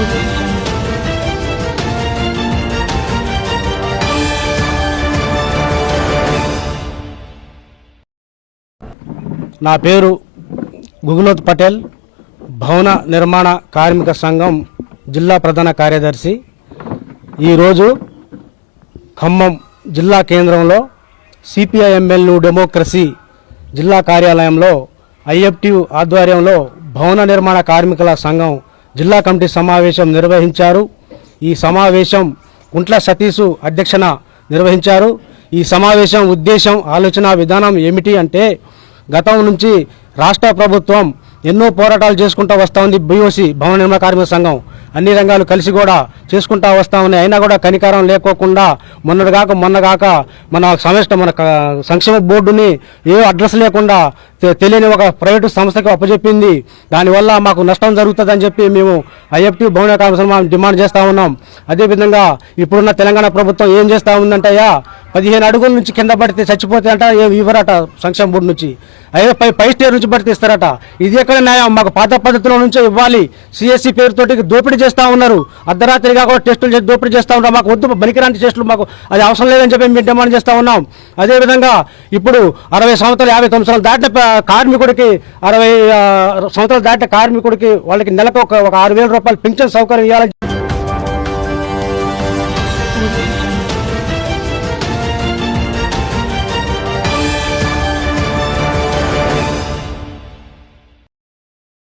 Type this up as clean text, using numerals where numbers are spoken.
నా పేరు గుగులోత్ పటేల్, భవన నిర్మాణ కార్మిక సంఘం జిల్లా ప్రధాన కార్యదర్శి. ఈరోజు ఖమ్మం జిల్లా కేంద్రంలో సిపిఐఎంఎల్ న్యూ డెమోక్రసీ జిల్లా కార్యాలయంలో ఐఎఫ్టి ఆధ్వర్యంలో భవన నిర్మాణ కార్మికుల సంఘం జిల్లా కమిటీ సమావేశం నిర్వహించారు. ఈ సమావేశం కుంట్ల సతీష్ అధ్యక్షన నిర్వహించారు. ఈ సమావేశం ఉద్దేశం, ఆలోచన విధానం ఏమిటి అంటే, గతం నుంచి రాష్ట్ర ప్రభుత్వం ఎన్నో పోరాటాలు చేసుకుంటూ వస్తూ ఉంది. బీఓసీ భవన నిర్మాణ కార్మిక సంఘం అన్ని రంగాలు కలిసి కూడా చేసుకుంటూ వస్తూ ఉన్నాయి. అయినా కూడా కనికారం లేకోకుండా మొన్నగాక మన సంక్షేమ బోర్డుని ఏ అడ్రస్ లేకుండా తెలియని ఒక ప్రైవేటు సంస్థకు అప్పచెప్పింది. దానివల్ల మాకు నష్టం జరుగుతుందని చెప్పి మేము ఐఎఫ్టి భవన కార్మిక సంఘం డిమాండ్ చేస్తూ ఉన్నాం. అదేవిధంగా ఇప్పుడున్న తెలంగాణ ప్రభుత్వం ఏం చేస్తూ ఉందంటయ్యా, 15 అడుగుల నుంచి కింద పడితే చచ్చిపోతే అంట ఇవ్వరట సంక్షేమ బోర్డు నుంచి, అదే పై స్టేర్ నుంచి పడితే ఇస్తారట. ఇది ఎక్కడ న్యాయం? మాకు పాత పద్ధతిలో నుంచే ఇవ్వాలి. సిఎస్సి పేరుతోటి దోపిడీ చేస్తూ ఉన్నారు. అర్ధరాత్రిగా కూడా టెస్టులు చేసి దోపిడీ చేస్తూ ఉన్నారు. మాకు వద్దు, పనికిరాని టెస్టులు, మాకు అది అవసరం లేదని చెప్పి మేము డిమాండ్ చేస్తూ ఉన్నాం. అదేవిధంగా ఇప్పుడు 60 సంవత్సరాలు 50 సంవత్సరాలు దాటిన కార్మికుడికి 60 సంవత్సరాలు దాటిన కార్మికుడికి వాళ్ళకి నెలకు ఒక 6,000 రూపాయలు పింఛన్ సౌకర్యం ఇవ్వాలని